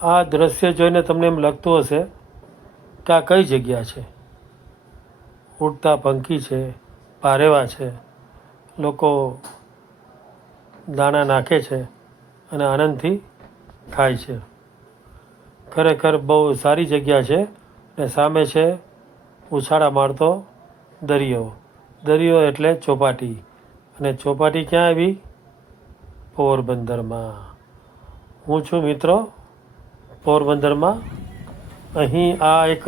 આ દ્રશ્ય જોઈને તમને એમ લાગતું હશે કે આ કઈ જગ્યા છે. ઉડતા પંખી છે, પારેવા છે, લોકો દાણા નાખે છે અને આનંદથી ખાય છે. ખરેખર બહુ સારી જગ્યા છે. ને સામે છે ઉછાળા મારતો દરિયો. દરિયો એટલે ચોપાટી. અને ચોપાટી ક્યાં આવી? પોરબંદરમાં. હું છું મિત્રો પોરબંદરમાં. અહીં આ એક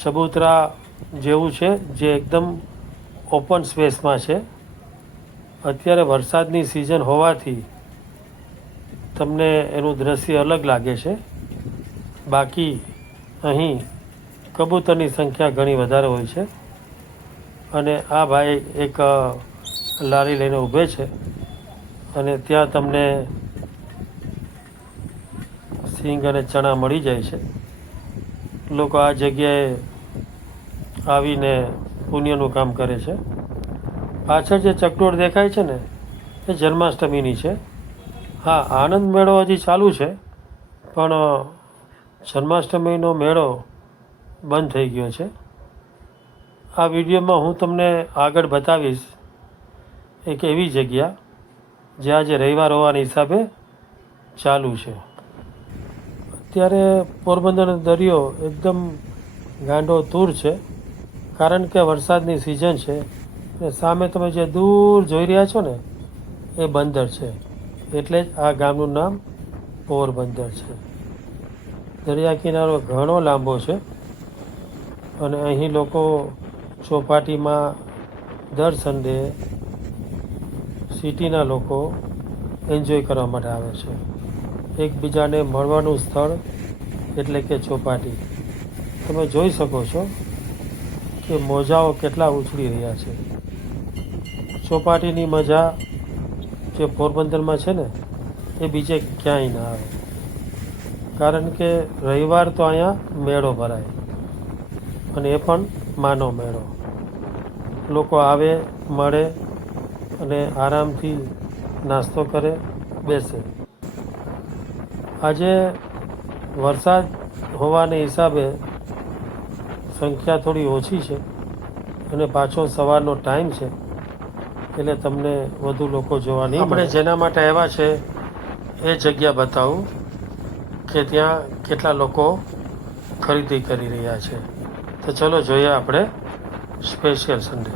ચબૂતરા જેવું છે જે એકદમ ઓપન સ્પેસમાં છે. અત્યારે વરસાદની સિઝન હોવાથી તમને એનું દ્રશ્ય અલગ લાગે છે. બાકી અહીં કબૂતરની સંખ્યા ઘણી વધારે હોય છે. અને આ ભાઈ એક લારી લઈને ઊભે છે અને ત્યાં તમને સિંગ અને ચણા મળી જાય છે. લોકો આ જગ્યાએ આવીને પુણ્યનું કામ કરે છે. પાછળ જે ચકડોળ દેખાય છે ને એ જન્માષ્ટમીની છે. હા, આનંદ મેળો હજી ચાલુ છે, પણ જન્માષ્ટમીનો મેળો બંધ થઈ ગયો છે. આ વિડીયોમાં હું તમને આગળ બતાવીશ એક એવી જગ્યા જે આજે રવિવાર હોવાના હિસાબે ચાલુ છે. અત્યારે પોરબંદરનો દરિયો એકદમ ગાંડો તૂર છે, કારણ કે વરસાદની સિઝન છે. અને સામે તમે જે દૂર જોઈ રહ્યા છો ને એ બંદર છે, એટલે જ આ ગામનું નામ પોરબંદર છે. દરિયા કિનારો ઘણો લાંબો છે અને અહીં લોકો ચોપાટીમાં દર સન્ડે સિટીના લોકો એન્જોય કરવા માટે આવે છે. એકબીજાને મળવાનું સ્થળ એટલે કે ચોપાટી. તમે જોઈ શકો છો કે મોજાઓ કેટલા ઉછળી રહ્યા છે. ચોપાટીની મજા જે પોરબંદરમાં છે ને એ બીજે ક્યાંય ના આવે, કારણ કે રવિવાર તો અહીંયા મેળો ભરાય અને એ પણ માનો મેળો. લોકો આવે, મળે અને આરામથી નાસ્તો કરે, બેસે. આજે વરસાદ હોવાને હિસાબે સંખ્યા થોડી ઓછી છે અને પાછો સવારનો ટાઈમ છે, એટલે તમને વધુ લોકો જોવા નહીં મળે. આપણે જેના માટે આવ્યા છે એ જગ્યા બતાવું કે ત્યાં કેટલા લોકો ખરીદી કરી રહ્યા છે. તો ચલો જોઈએ આપણે સ્પેશિયલ સન્ડે.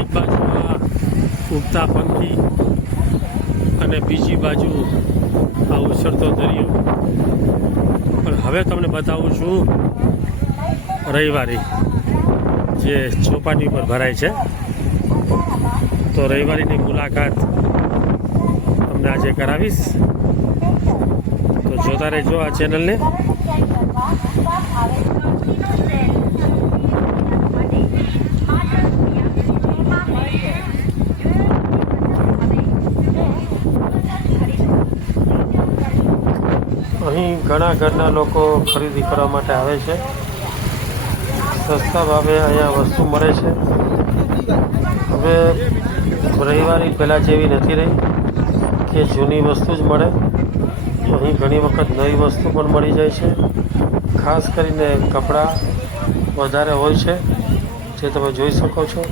એક બાજુ આ ઉગતા પંખી અને બીજી બાજુ આ ઉછળતો દરિયો. પણ હવે તમને બતાવું છું રવિવારી જે ચોપાટી ઉપર ભરાય છે. તો રવિવારીની મુલાકાત તમને આજે કરાવીશ, તો જોતા રહેજો આ ચેનલને. અહીં ઘણા ઘરના લોકો ખરીદી કરવા માટે આવે છે. સસ્તા ભાવે અહીંયા વસ્તુ મળે છે. હવે રવિવારી પહેલાં જેવી નથી રહી કે જૂની વસ્તુ જ મળે. અહીં ઘણી વખત નવી વસ્તુ પણ મળી જાય છે. ખાસ કરીને કપડાં વધારે હોય છે, જે તમે જોઈ શકો છો.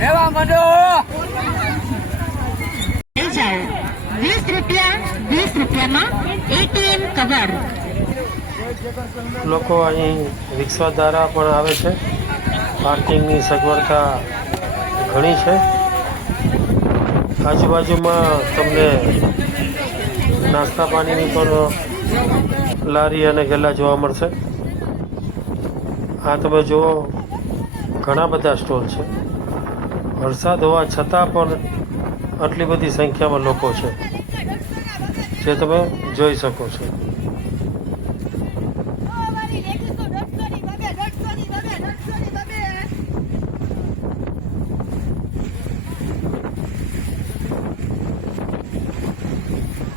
લેવા માંડો 20 રૂપિયામાં ATM કવર. લોકો અહીં રિક્ષા દ્વારા પણ આવે છે. પાર્કિંગની સગવડતા ઘણી છે. આજુબાજુમાં તમને નાસ્તા પાણીની પણ લારી અને ગલ્લા જોવા મળશે. આ તમે જુઓ, ઘણા બધા સ્ટોલ છે. વરસાદ હોવા છતાં પણ આટલી બધી સંખ્યામાં લોકો છે, જે તમે જોઈ શકો છો.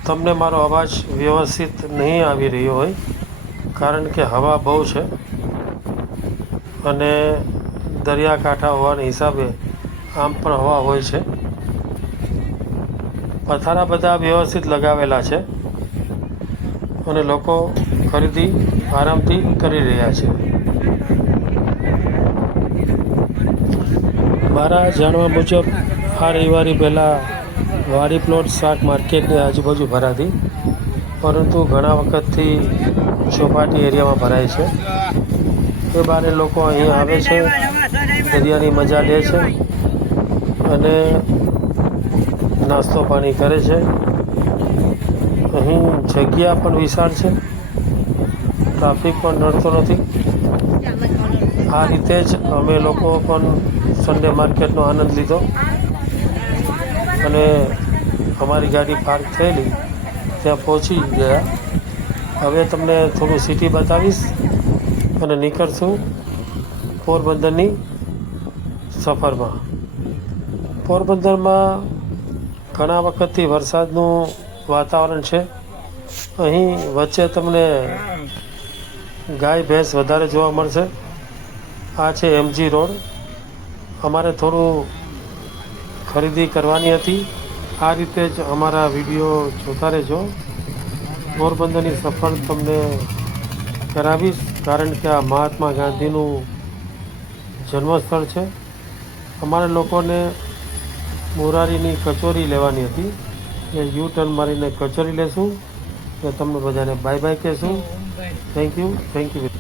તમને મારો અવાજ વ્યવસ્થિત નહીં આવી રહ્યો હોય, કારણ કે હવા બહુ છે અને દરિયાકાંઠા હોવાના હિસાબે આમ પણ હવા હોય છે. પથારા બધા વ્યવસ્થિત લગાવેલા છે અને લોકો ખરીદી આરામથી કરી રહ્યા છે. મારા જાણવા મુજબ આ રવિવારે પહેલાં વાડી પ્લોટ શાક માર્કેટની આજુબાજુ ભરાતી, પરંતુ ઘણા વખતથી ચોપાટી એરિયામાં ભરાય છે. એ બારે લોકો અહીં આવે છે, દરિયાની મજા લે છે અને નાસ્તો પાણી કરે છે. અહીં જગ્યા પણ વિશાળ છે, ટ્રાફિક પણ નડતો નથી. આ રીતે જ અમે લોકો પણ સન્ડે માર્કેટનો આનંદ લીધો અને અમારી ગાડી પાર્ક થયેલી ત્યાં પહોંચી ગયા. હવે તમને થોડું સિટી બતાવીશ અને નીકળશું પોરબંદરની સફરમાં. પોરબંદરમાં ઘણા વખતથી વરસાદનું વાતાવરણ છે. અહીં વચ્ચે તમને ગાય ભેંસ વધારે જોવા મળશે. આ છે MG રોડ. અમારે થોડું ખરીદી કરવાની હતી. આ રીતે જ અમારા વિડીયો જોતા રહેજો. પોરબંદરની સફર તમને કરાવીશ, કારણ કે આ મહાત્મા ગાંધીનું જન્મસ્થળ છે. અમારે લોકોને મોરારીની કચોરી લેવાની હતી. એ યુ-ટર્ન મારીને કચોરી લેશું. તો તમને બધાને બાય બાય કહેશું. Thank you.